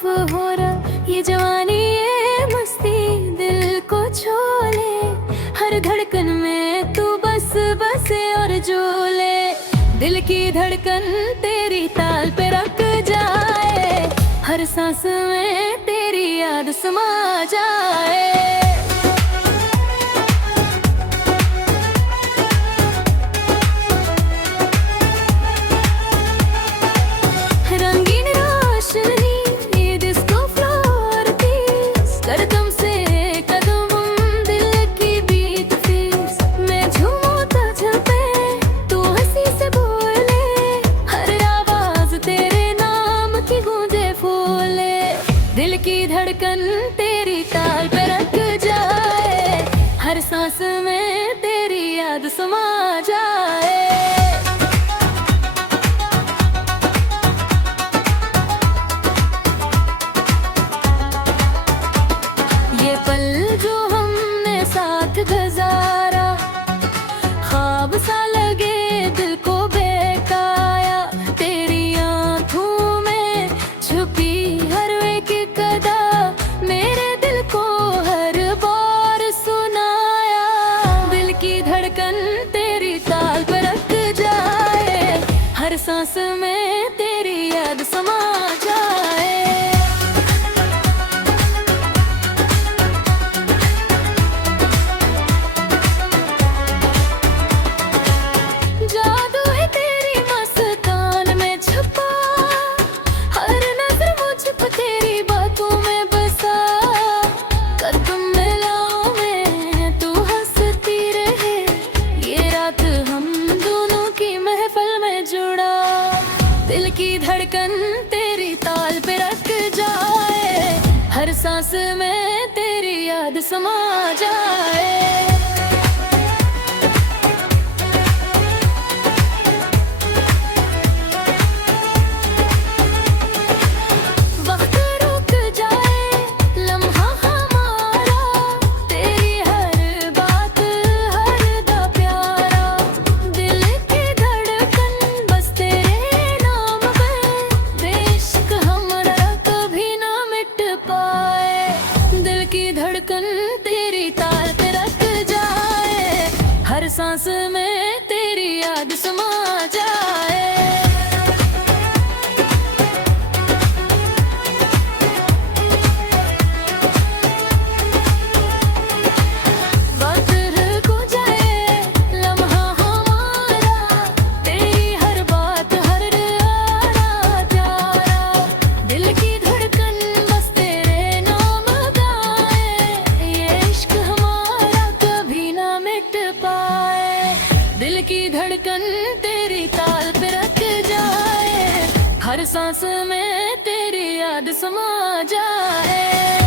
खौफ हो रहा, ये जवानी ये मस्ती दिल को छू ले। हर धड़कन में तू बस बसे और जो ले, दिल की धड़कन तेरी ताल पे रख जाए, हर सांस में तेरी याद समा जाए। दिल की धड़कन तेरी ताल पे रख जाए, हर सांस में तेरी याद समा जाए। ये पल जो हमने साथ गुजारा, ख्वाब सा लगे दिल को बेकाया। तेरी आंखों में छुपी तेरी ताल पर रख जाए, हर सांस में तेरी याद समा जाए। जादू है तेरी मस्तान में छुपा, हर नजर मुझ पर तेरी बातों में बसा। कदम मिलाओ में तू हंसती रहे, हम दोनों की महफिल में जुड़ा। दिल की धड़कन तेरी ताल पे रख जाए, हर सांस में तेरी याद समा जाए। धड़कन तेरी ताल पे रख जाए, हर सांस में तेरी याद समा जाए। दिल की धड़कन तेरी ताल पे रख जाए, हर सांस में तेरी याद समा जाए।